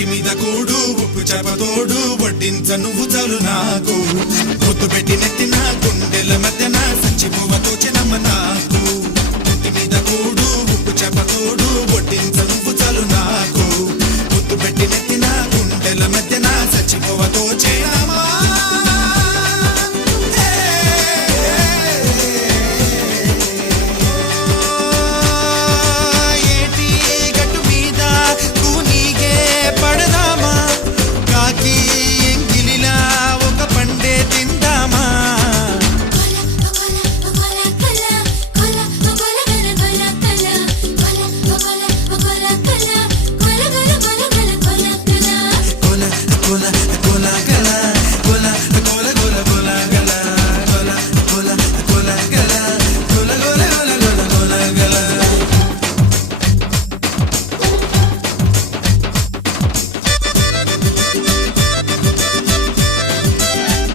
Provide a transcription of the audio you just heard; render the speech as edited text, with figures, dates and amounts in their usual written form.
ఒంటి మీద కూడు ఉప్పు చేపతోడు వడ్డించ నువ్వు చాలు నాకు ముద్దు పెట్టి నెత్తిన గుండెల మధ్యన సంచిపోవతో చినమ్మ నాకు ఒంటి మీద కూడు ఉప్పు చేపతోడు వడ్డించ నువ్వు చాలు